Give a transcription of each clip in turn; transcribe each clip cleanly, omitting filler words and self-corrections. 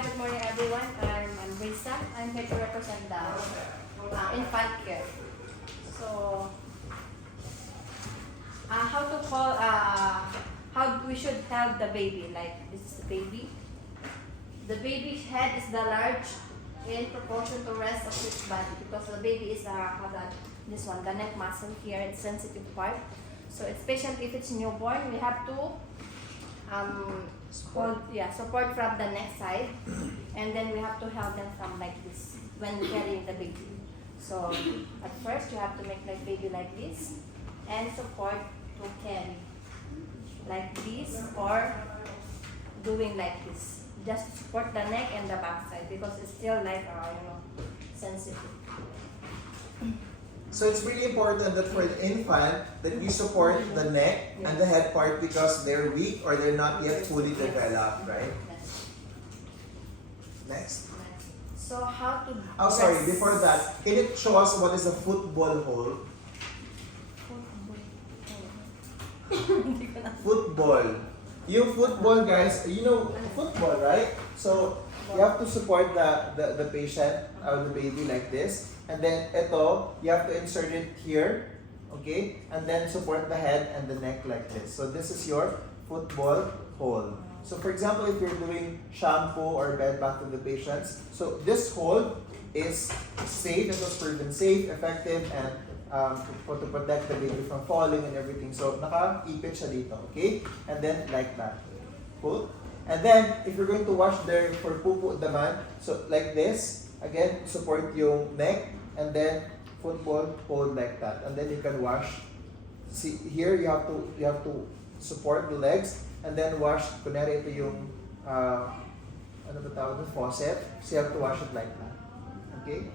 Hi, good morning everyone. I'm Rissa. I'm here to represent the infant care. So, how we should help the baby. Like this is the baby. The baby's head is the large in proportion to rest of its body because the baby is this one, the neck muscle here, it's sensitive part. So especially if it's newborn, we have to support from the neck side, and then we have to help them from like this when carrying the baby. So at first you have to make like baby like this and support to carry like this or doing like this. Just support the neck and the back side because it's still like sensitive. So it's really important that for the infant that we support the neck and the head part because they're weak or they're not yet fully developed, right? Next. So how to Oh, sorry, before that, can you show us what is a football hole? Football. Yung football, guys, you know football, right? So you have to support the patient or the baby like this. And then ito, you have to insert it here, okay? And then support the head and the neck like this. So this is your football hole. So for example, if you're doing shampoo or bed bath to the patients, so this hole is safe. It was proven safe, effective, and to protect the baby from falling and everything. So naka-ipit siya dito, okay? And then like that. Cool? And then, if you're going to wash there for pupu daman, so like this, again, support yung neck, and then football hold like that, and then you can wash. See here, you have to support the legs, and then wash. Kunyari ito yung ano ba tawag doon? Faucet. So you have to wash it like that. Okay?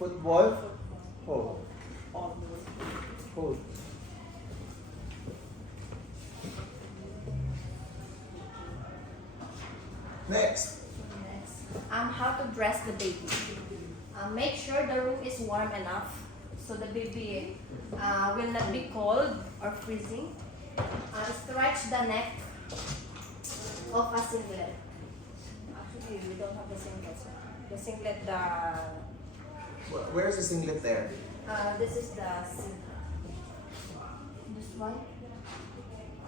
Football hold. Hold. Next. How to dress the baby. Make sure the room is warm enough so the baby will not be cold or freezing. Stretch the neck of a singlet. Actually, we don't have the singlet. The singlet, Where's the singlet there? this is the singlet. This one.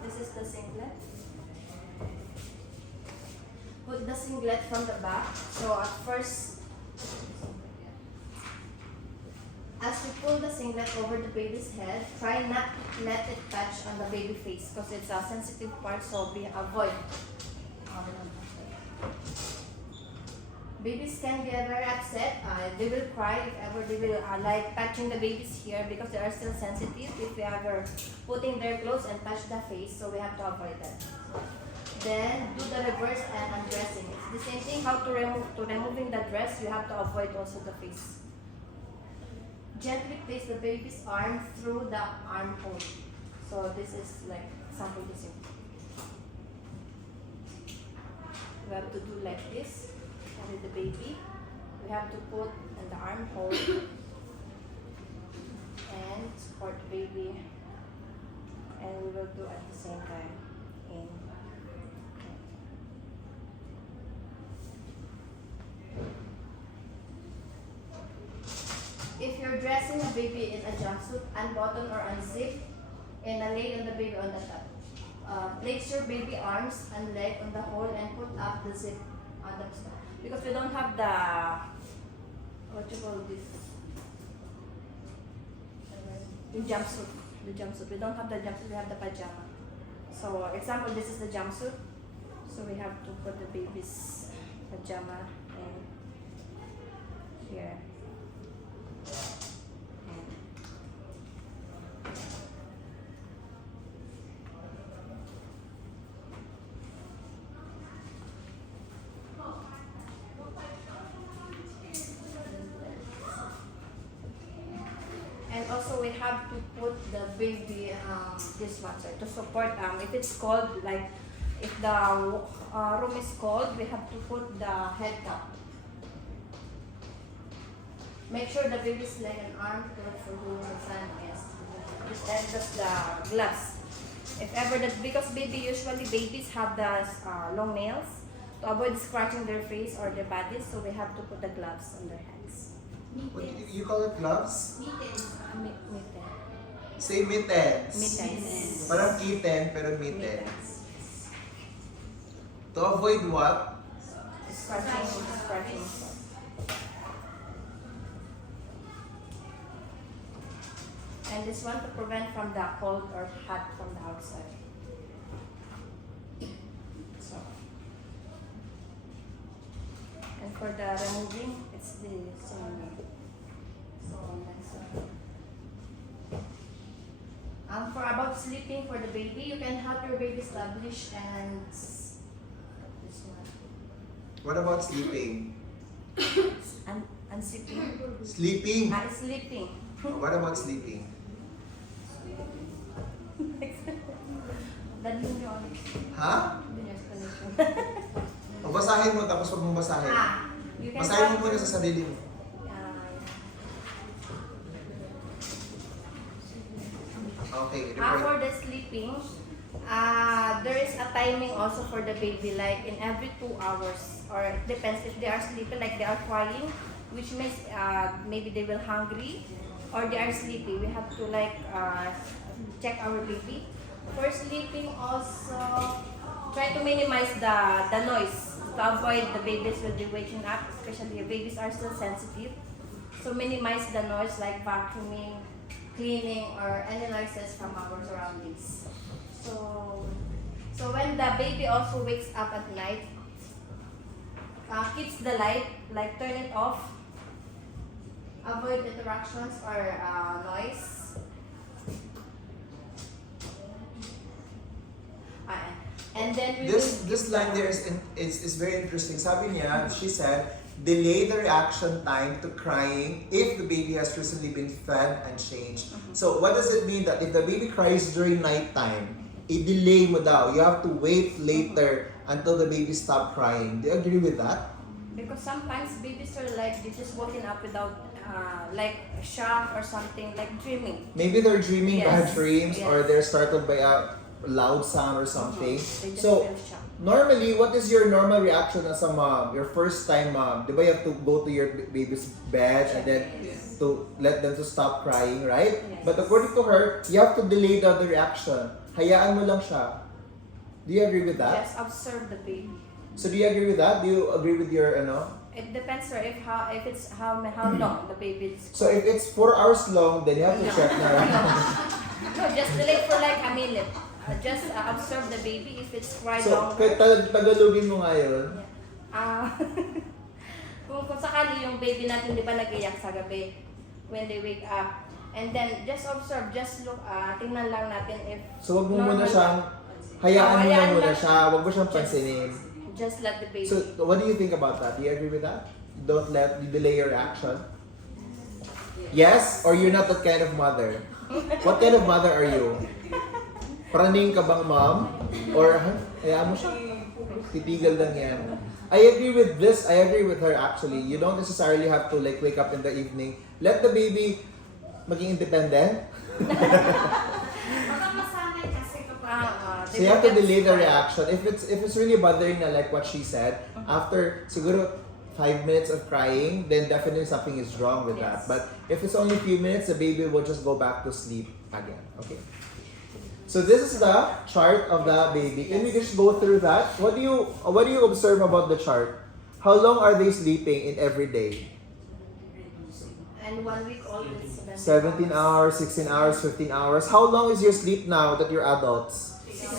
This is the singlet. Put the singlet from the back. So at first, as you pull the singlet over the baby's head, try not to let it touch on the baby face because it's a sensitive part, so avoid. Babies can get very upset. They will cry if ever they will like touching the babies here because they are still sensitive if we ever putting their clothes and touch the face, so we have to avoid that. Then do the reverse and undressing. It's the same thing. How to removing the dress, you have to avoid also the face. Gently place the baby's arm through the armhole. So this is like example the same. We have to do like this. Carry the baby. We have to put in the armhole and support the baby. And we will do at the same time in. If you're dressing a baby in a jumpsuit, unbutton or unzip, and lay on the baby on the top. Place your baby arms and leg on the hole and put up the zip on the top. Because we don't have the, what you call this? The jumpsuit. The jumpsuit. We don't have the jumpsuit, we have the pajama. So, example, this is the jumpsuit. So we have to put the baby's pajama in here. And also we have to put the baby this one side to support if it's cold, like if the room is cold, we have to put the head cap. Make sure the baby's leg and arm good for doing the sun. Yes. And just the gloves. If ever that, because usually babies have the long nails. to avoid scratching their face or their bodies, so we have to put the gloves on their hands. What you call it, gloves? Mitten. Say mittens. Mittens. Parang kitten, pero mittens. To avoid what? Scratching. And this one to prevent from the cold or hot from the outside. So. And for the removing, it's the same. So that's for about sleeping for the baby, you can help your baby establish and this one. What about sleeping? And sleeping. Sleeping? Sleeping. What about sleeping? Dali nyo ulit. Ha? Dali nyo explanation. O basahin mo tapos wag mong basahin. You can Basahin mo help- muna sa sarili mo. Okay, For the sleeping, there is a timing also for the baby, like in every 2 hours, or it depends if they are sleeping, like they are crying, which means maybe they will hungry, or they are sleepy. We have to like check our baby. For sleeping also, try to minimize the noise to avoid the babies will be waking up, especially if babies are still sensitive. So minimize the noise like vacuuming, cleaning, or any noises from our surroundings. So when the baby also wakes up at night, keeps the light, like turn it off, avoid interruptions or noise. And then we this line there is very interesting. Sabi niya, she said, delay the reaction time to crying if the baby has recently been fed and changed. So what does it mean that if the baby cries during nighttime, i-delay mo daw. You have to wait later until the baby stop crying. Do you agree with that? Because sometimes babies are like, they just waking up without like shock or something, like dreaming. Maybe they're dreaming bad Yes, dreams yes. or they're startled by a loud sound or something. They just So feel shocked. normally, what is your normal reaction as a mom? Your first time mom, di ba you have to go to your baby's bed and then to let them to stop crying, right? Yes. But according to her, you have to delay the reaction. Hayaan mo lang siya. Do you agree with that? Just observe the baby. So do you agree with that? Do you agree with your It depends sir if it's how long the baby is. So if it's 4 hours long, then you have to check na, right? No, just delay for like a minute. Just observe the baby if it's cry So, longer. tagalogin mo nga yun. Kung sakali yung baby natin di ba nag-iyak sa gabi when they wake up. And then just observe, just look, tingnan lang natin if So wag mo muna normal- siyang, hayaan mo na Hayaan muna lang. siya, wag mo siyang pansinin. Just let the baby. So what do you think about that? Do you agree with that? Don't let you delay your action? Yes? Or you're not that kind of mother? What kind of mother are you? Praning ka bang mom? Or hayaan mo siya? Titigil lang yan. I agree with this. I agree with her actually. You don't necessarily have to like wake up in the evening. Let the baby maging independent. So you have to delay the reaction. If it's really bothering na like what she said, after siguro 5 minutes of crying, then definitely something is wrong with that. Yes. But if it's only a few minutes, the baby will just go back to sleep again. Okay. So this is the chart of the baby. Can we just go through that? What do you observe about the chart? How long are they sleeping in every day? And 1 week old is 17 hours, 16 hours, 15 hours. How long is your sleep now that you're adults? 6,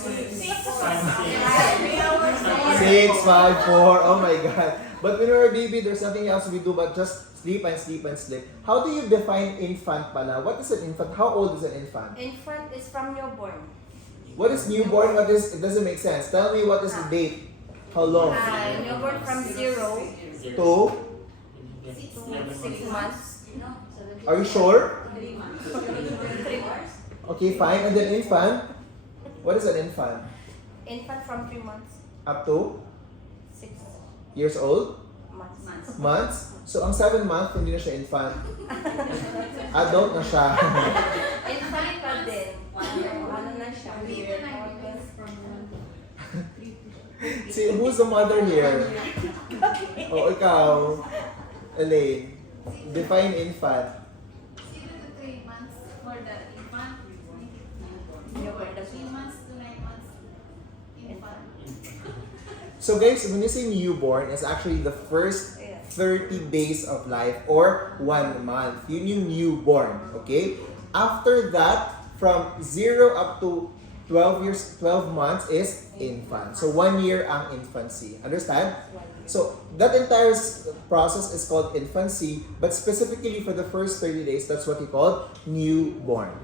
5, 4. Oh my God. But when you're a baby, there's nothing else we do but just sleep and sleep and sleep. How do you define infant pala? What is an infant? How old is an infant? Infant is from newborn. What is newborn? What is, it doesn't make sense. Tell me what is the date? How long? Newborn from 0 To? to 6 months. Are you sure? 3 months. Okay, fine. And then infant? What is an infant? Infant from 3 months. Up to 6 years old? months. Months? So ang 7 month, hindi na siya infant. Adult na siya. Infant pa din. Ano na siya? See, who's the mother here? O ikaw, Elaine. Define infant. 0 to 3 months for the infant. Newborn, that's 3 months to 9 months infant. So guys, when you say newborn, it's actually the first 30 days of life or 1 month. Yun yung newborn, okay? After that, from 0 up to 12 months is infant. So 1 year ang infancy. Understand? So that entire process is called infancy, but specifically for the first 30 days, that's what we call newborn.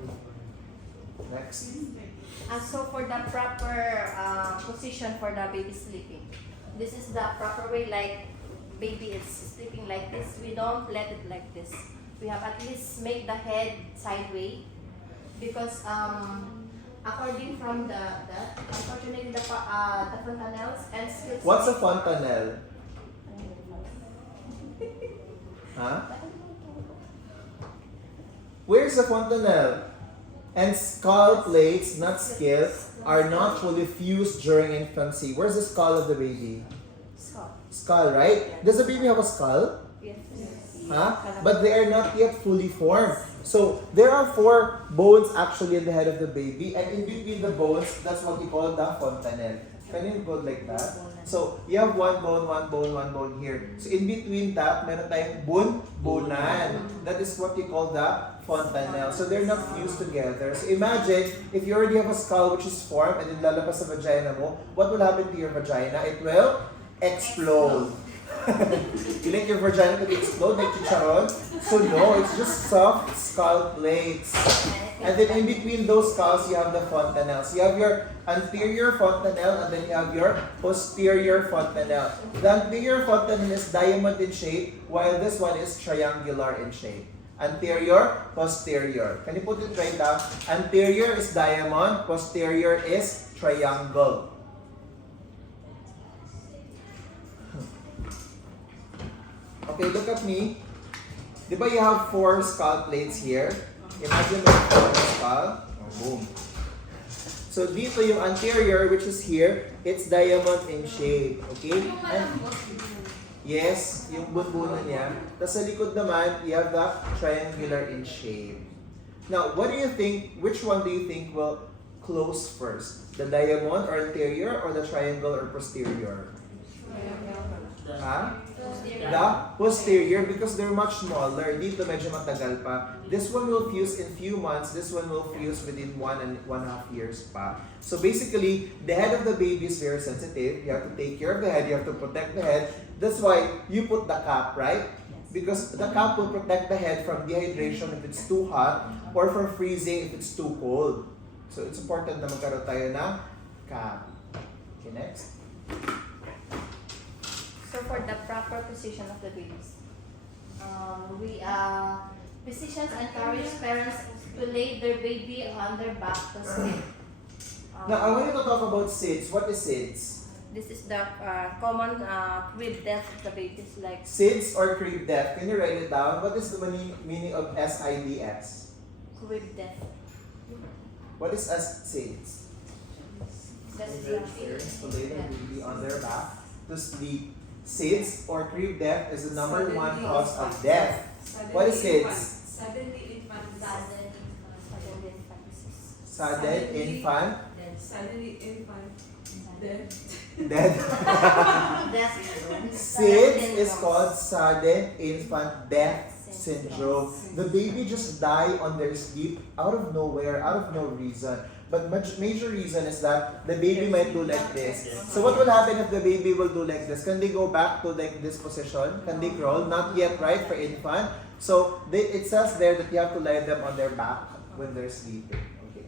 Next. So for the proper position for the baby sleeping, this is the proper way. Like baby is sleeping like this, we don't let it like this. We have at least make the head sideways because according from unfortunately the fontanelles and skills. What's a fontanelle? Huh? Where's the fontanelle? And skull plates, not scales, are not fully fused during infancy. Where's the skull of the baby? Skull. Skull, right? Does the baby have a skull? Yes. Huh? But they are not yet fully formed. So there are 4 bones actually in the head of the baby, and in between the bones, that's what we call the fontanelle. Can you go like that? So you have one bone here. So in between that, meron tayong bonan. That is what we call the fontanelle. So they're not fused together. So imagine if you already have a skull which is formed and then lalabas sa vagina mo, what will happen to your vagina? It will explode. You like your vagina to explode like chicharon? So no, it's just soft skull plates. And then in between those skulls, you have the fontanelles. You have your anterior fontanelle and then you have your posterior fontanelle. The anterior fontanelle is diamond in shape, while this one is triangular in shape. Anterior, posterior. Can you put it right down? Anterior is diamond, posterior is triangle. Okay, look at me. Di ba you have 4 skull plates here? Imagine the 4 skull. Oh, boom. So dito yung anterior, which is here, it's diamond in shape. Okay? And yes, yung bunbunan niya. Tapos sa likod naman, you have the triangular in shape. Now, what do you think, which one do you think will close first? The diamond or anterior or the triangle or posterior? Ha? The posterior, because they're much smaller. Dito medyo matagal pa. This one will fuse in few months. This one will fuse within 1 and 1.5 years pa. So basically, the head of the baby is very sensitive. You have to take care of the head. You have to protect the head. That's why you put the cap, right? Because the cap will protect the head from dehydration if it's too hot or from freezing if it's too cold. So it's important na magkaroon tayo ng cap. Okay, next. So for the proper position of the babies, physicians encourage parents to lay their baby on their back to sleep. Now, I want you to talk about SIDS. What is SIDS? This is the common crib death of the babies, like SIDS or crib death. Can you write it down? What is the meaning of SIDS? crib death. What is SIDS? That's Parents to lay their baby on their back to sleep. SIDS or crib death is the number 1 cause of death. What is SIDS? Suddenly infant death. Sudden infant Suddenly infant death. death. SIDS is called sudden infant death syndrome. The baby just die on their sleep out of nowhere, out of no reason. But major reason is that the baby might do like this. So what will happen if the baby will do like this? Can they go back to like this position? Can they crawl? Not yet, right, for infant. So it says there that you have to lay them on their back when they're sleeping. Okay.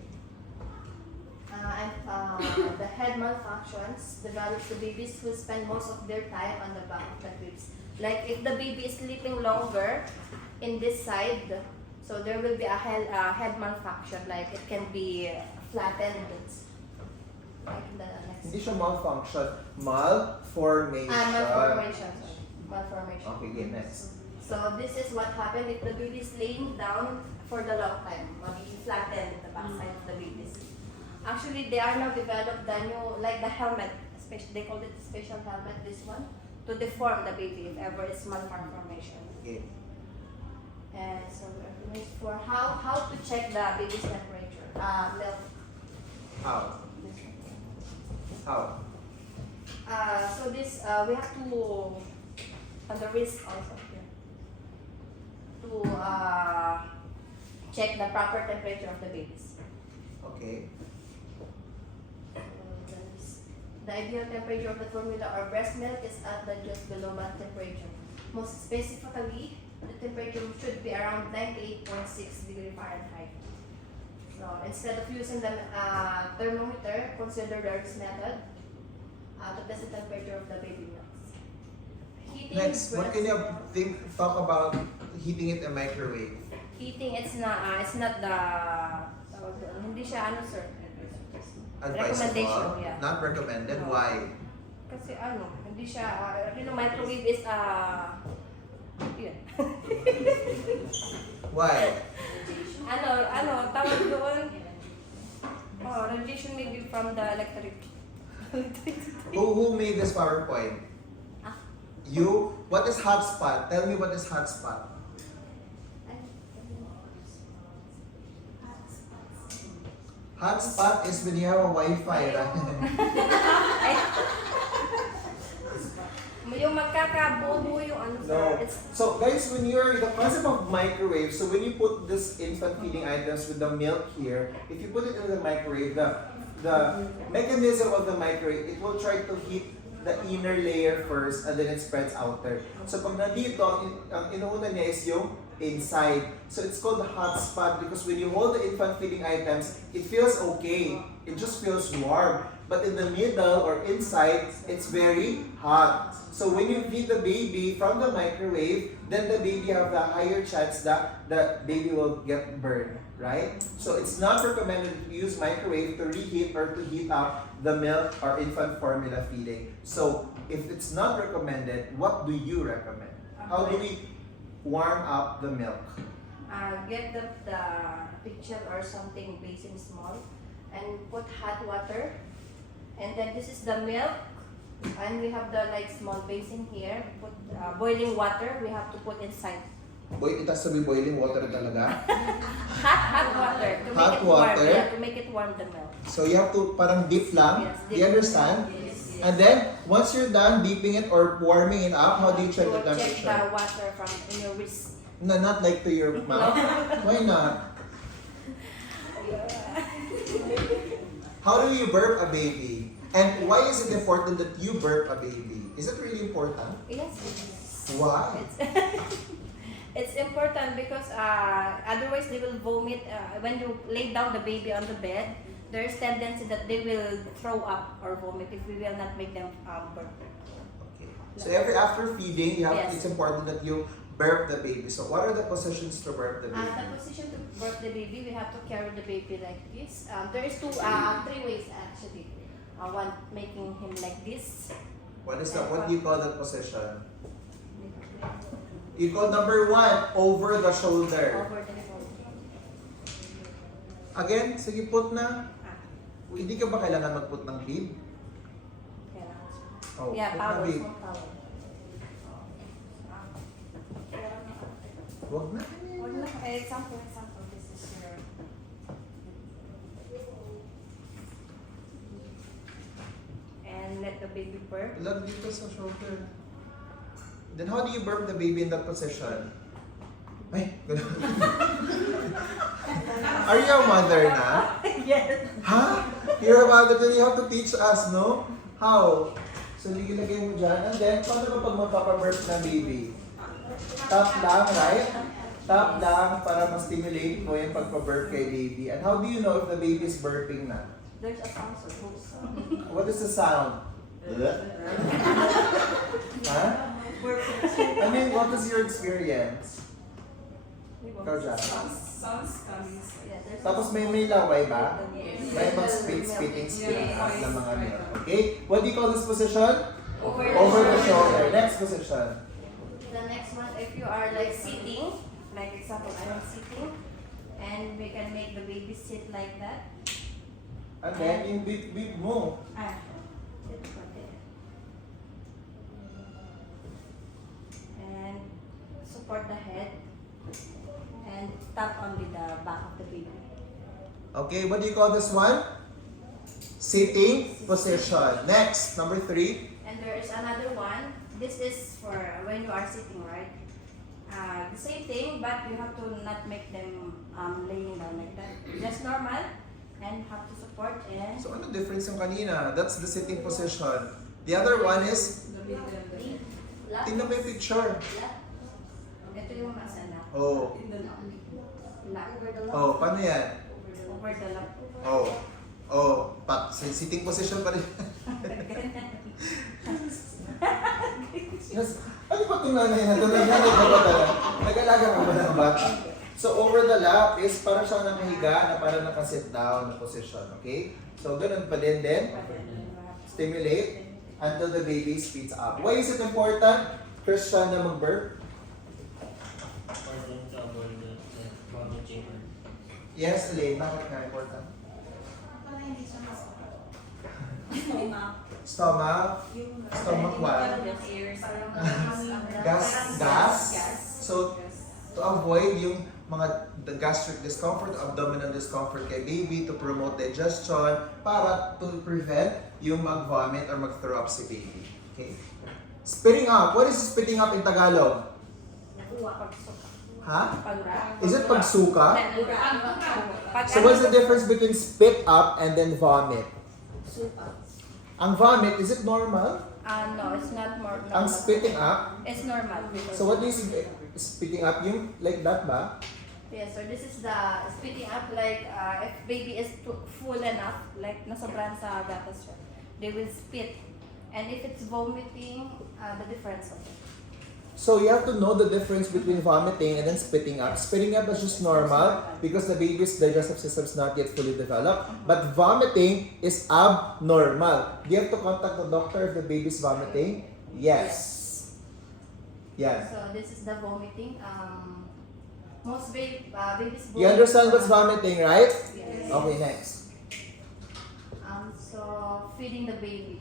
The head malfunctions develops the babies who spend most of their time on the back of the cribs. Like if the baby is sleeping longer in this side, so there will be a head malfunction. Like it can be flattened. Like the next. Hindi siya malfunction, malformation. Malformation. Malformation. Okay, okay, next. So this is what happened if the baby is laying down for the long time. Maybe flattened the backside of the babies. Actually, they are now developed the new, like the helmet, special, they call it special helmet, this one, to deform the baby if ever it's malformation. Okay. And so we're finished for how to check the baby's temperature. Milk. How? How? So this, we have to, on the wrist also, here, to check the proper temperature of the babies. Okay. The ideal temperature of the formula or breast milk is at the just below that temperature. Most specifically, the temperature should be around 98.6 degrees Fahrenheit. So instead of using the thermometer, consider the Rissa method to test the temperature of the baby milk. Heating Next, what can you talk about heating it in microwave? Heating, it's not the, hindi siya ano sir, recommendation, Advisable, yeah. not recommended. No. Why? Kasi hindi siya, microwave is yun. Why? Tawag doon, radiation maybe from the electric. Who made this PowerPoint? Ah. You? What is hotspot? Tell me what is hotspot. Hotspot is when you have a Wi-Fi, right? Yung magkakabuo yung ano sir. No. It's, So guys, when you're the concept of microwave, so when you put this infant feeding items with the milk here, if you put it in the microwave, the mechanism of the microwave, it will try to heat the inner layer first and then it spreads outer. So pag nandito, ang inuuna niya is yung inside. So it's called the hot spot because when you hold the infant feeding items, it feels okay. It just feels warm. But in the middle or inside, it's very hot. So when you feed the baby from the microwave, then the baby have the higher chance that the baby will get burned, right? So it's not recommended to use microwave to reheat or to heat up the milk or infant formula feeding. So if it's not recommended, what do you recommend? How do we warm up the milk? get the pitcher or something basin small and put hot water, and then this is the milk, and we have the like small basin here. Put boiling water we have to put inside. Boy, ita sabi boiling water talaga. Hot water to Hot make it warm. water? Yeah, to make it warm the milk. So you have to parang dip lang. Yes, Do you understand? Yes. And then once you're done dipping it or warming it up, how do you check the To check temperature? the water from in your wrist. No, not like to your mouth. Why not? How do you burp a baby? And why is it important that you burp a baby? Is it really important? Yes. Why? It's important because otherwise they will vomit. When you lay down the baby on the bed, there is tendency that they will throw up or vomit if we will not make them burp. Okay. So after feeding, Yes. it's important that you burp the baby. So what are the positions to burp the baby? The position to burp the baby, we have to carry the baby like this. There is three ways actually. One making him like this. What do you call that position? You call number 1, over the shoulder. Over the shoulder. Again, sige, put na. Hindi ka ba kailangan mag-put ng bib? Oh, Yeah, put na power, bib. small power. Wag na. Example, this is your... And let the baby burp. Lag dito sa shoulder. Then how do you burp the baby in that position? Ay, ganun. Are you a mother na? Yes. Ha? You're a mother, then you have to teach us, no? How? So, ligilagay mo dyan. And then, paano ba pag magpapaburp ng baby? Tap lang, right? Tap lang para ma-stimulate mo yung pagpaburp kay baby. And how do you know if the baby is burping na? There's a sound so What is the sound? Ha? I mean, what is your experience? Ikaw dyan. Sounds comes. Tapos may laway ba? Yes. May spitting out ng mga milk. Okay? What do you call this position? Over the shoulder. Next position. The next one, if you are like sitting, like example, I am sitting, and we can make the baby sit like that. And then, yung big mo. Sit like that. support the head and tap only the back of the baby. Okay, what do you call this one? Sitting position. Next, number 3. And there is another one. This is for when you are sitting, right? The same thing, but you have to not make them laying down like that. Just normal, and have to support and So ano difference yung kanina? That's the sitting position. The other one is, lap. tingnan mo yung picture. Lap. Ito yung nasa lap. Oh, Lap. Over the lap. oh, paano yan? Over the lap. Oh, oh, sitting position pa rin. Yes. Ano ba itong nanay na ito? Nag-alaga ka ba ng bata? So, over the lap is parang siya nakahiga na parang nakasit down na position, okay? So, ganun pa din. Stimulate until the baby speeds up. Why is it important, Christian, na mag-birth? Important to avoid the vomit chamber. Yes, Elaine, bakit nga important? Para hindi siya masakit. Stomach, stomach what? Gas. So, to avoid yung the gastric discomfort, abdominal discomfort kay baby, to promote digestion, para to prevent yung mag-vomit or mag-throw up si baby. Okay. Spitting up. What is spitting up in Tagalog? Ha? Is it pagsuka? So what's the difference between spit up and then vomit? Ang vomit, is it normal? No, it's not more normal. Ang spitting up? It's normal. So what is spitting up? Yung like that ba? Yes, so this is the spitting up, like if baby is full enough, like nasobran sa gatas siya, they will spit. And if it's vomiting, the difference of it. So you have to know the difference between vomiting and then spitting up. Spitting up is just normal because the baby's digestive system is not yet fully developed. But vomiting is abnormal. Do you have to contact the doctor if the baby's vomiting? Yes. Yeah. So this is the vomiting. Most babies vomit. You understand what's vomiting, right? Yes. Okay, next. So feeding the baby.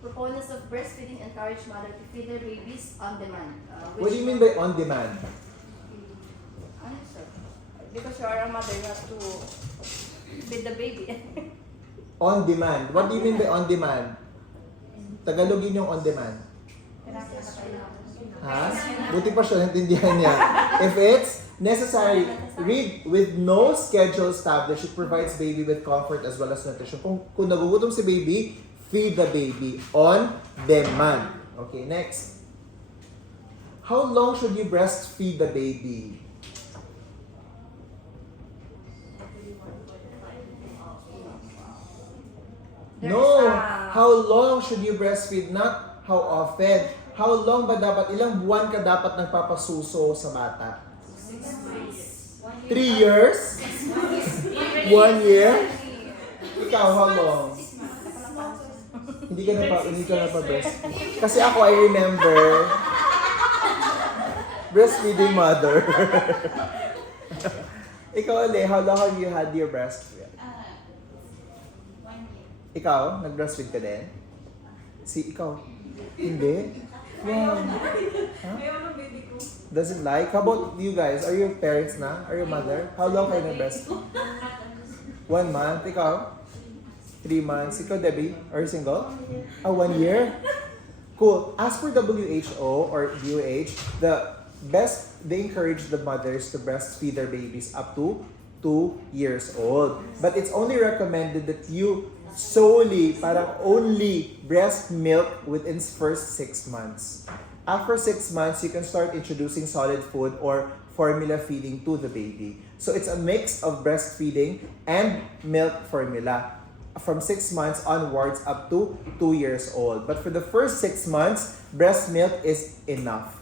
Proponents of breastfeeding encourage mother to feed their babies on demand. What do you mean by on demand? Ano, sir? Because you are a mother, you have to feed the baby. On demand. What do you mean by on demand? Tagalogin yung on demand. Ha? Buti pa siya, naintindihan niya. If it's necessary, read with no schedule established, it provides baby with comfort as well as nutrition. Kung nagugutom si baby, feed the baby on demand. Okay, next. How long should you breastfeed the baby? No! How long should you breastfeed? Not how often. How long ba dapat? Ilang buwan ka dapat nagpapasuso sa bata? 3 years? 1 year? Ikaw, how long? Hindi ka na pa breastfeed. Kasi ako, I remember breastfeeding mother. Ikaw, Ale, how long have you had your breastfeed? 1 year. Ikaw, nag-breastfeed ka din? Ikaw? Hindi? Wow. Huh? Doesn't like? How about you guys? Are you parents na? Are you mother? How long kayo nag-breastfeed? 1 month? Ikaw? 3 months. Ikaw, Debbie? Are you single? 1 year? Cool. As for WHO or DOH, they encourage the mothers to breastfeed their babies up to 2 years old. But it's only recommended that you only breast milk within first 6 months. After 6 months, you can start introducing solid food or formula feeding to the baby. So it's a mix of breastfeeding and milk formula from 6 months onwards up to 2 years old. But for the first 6 months, breast milk is enough.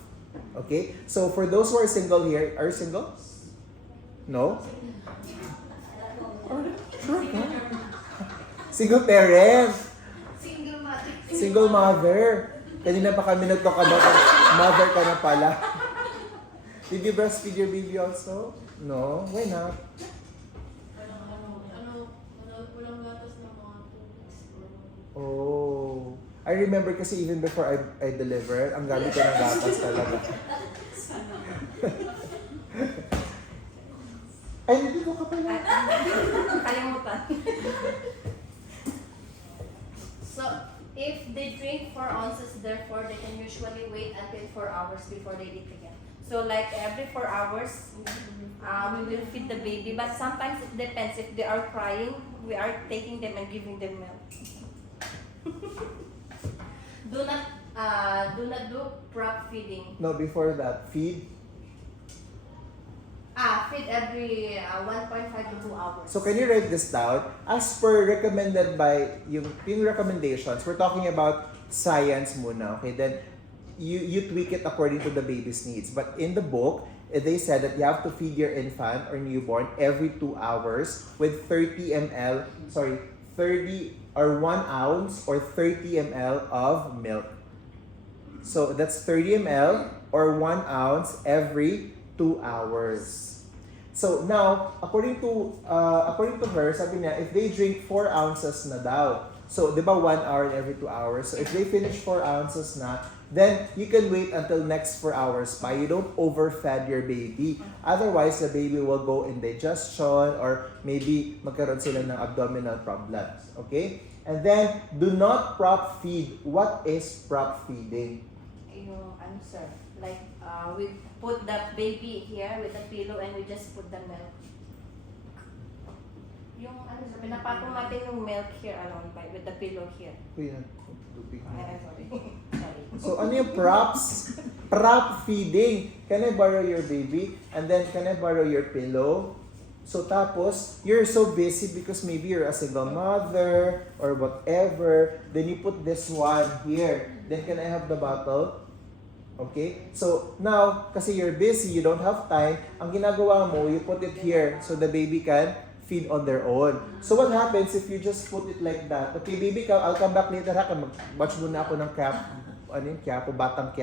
Okay? So for those who are single here, are you single? No? Sure. Single parent. Single mother. Single mother. Kanina pa kami nagtalk about mother ka na pala. Did you breastfeed your baby also? No? Why not? Walang gatas na mga 2 weeks. Oh. I remember kasi even before I delivered, ang gamit ko ng gatas talaga. Ay, dito ka pala. Kalimutan. So, if they drink 4 ounces, therefore, they can usually wait until 4 hours before they eat again. So, like every 4 hours, we will feed the baby. But sometimes it depends. If they are crying, we are taking them and giving them milk. do not do prop feeding. No, before that, feed. Feed every 1.5 to 2 hours. So can you write this down? As per recommended by yung recommendations, we're talking about science muna, okay? Then you tweak it according to the baby's needs. But in the book, they said that you have to feed your infant or newborn every 2 hours with 30 or 1 ounce or 30 ml of milk. So that's 30 ml or 1 ounce every 2 hours. So now, according to her, sabi niya, if they drink 4 ounces na daw, so di ba 1 hour in every 2 hours? So if they finish 4 ounces na, then you can wait until next 4 hours pa. You don't overfed your baby. Otherwise, the baby will go indigestion or maybe magkaroon sila ng abdominal problems. Okay? And then, do not prop feed. What is prop feeding? Yung ano sir, like we put the baby here with the pillow and we just put the milk. Yung ano sir, pinapatong natin yung milk here around with the pillow here. Kuya, Ay, sorry. Sorry. so ano yung props? Prop feeding. Can I borrow your baby? And then, can I borrow your pillow? So tapos, you're so busy because maybe you're a single mother or whatever. Then you put this one here. Then can I have the bottle? Okay? So now, kasi you're busy, you don't have time, ang ginagawa mo, you put it here so the baby can feed on their own. So what happens if you just put it like that? Okay, baby, I'll come back later ha. Mag-watch muna ako ng cap, batang cap.